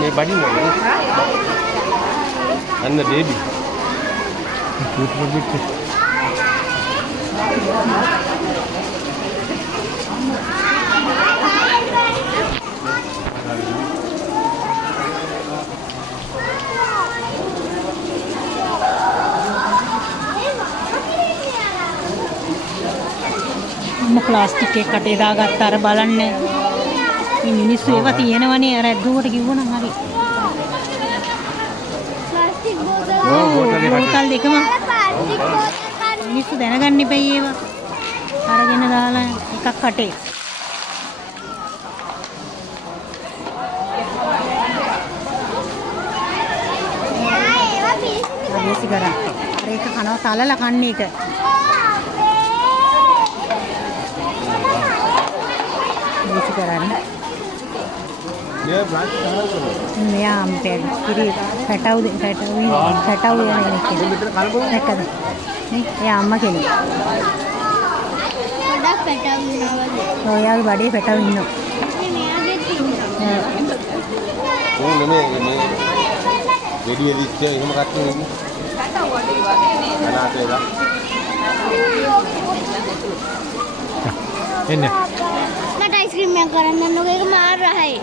මේ බඩින් අන්න baby plastic එක කටේ දාගත්ත අර බලන්න මේ මිනිස්සු ඒවා තියෙනවනේ අර ඇද්දුවට කිව්වනම් හරි ප්ලාස්ටික් බෝතල් දෙකම මිනිස්සු දැනගන්න එපයි ඒවා අරගෙන දාලා එකක් කටේ මේසි කරා අර එක කනවා තලලා කන්නේ එක මේසි කරන්නේ මෙයා අම්පෙල් ඉතින් පැටවු යන එකද දැක්කද නේ එයා අම්මා කෙනෙක් පොඩක් පැටවු ඉන්නවා ඔයාගේ බඩේ පැටවු ඉන්නවා මෙයාගෙත් ඉන්නවා ඕ නෙමෙයි මේ දෙඩිය දිච්ච එහෙම කට්ටිය නෙමෙයි පැටවු වඩේ වගේ නේ අනාතේලා එන්න මට අයිස්ක්‍රීම් එකක් කරන්න ඕනේ ඒක මාර රහයි